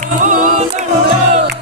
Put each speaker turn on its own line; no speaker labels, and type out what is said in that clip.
Hallelujah.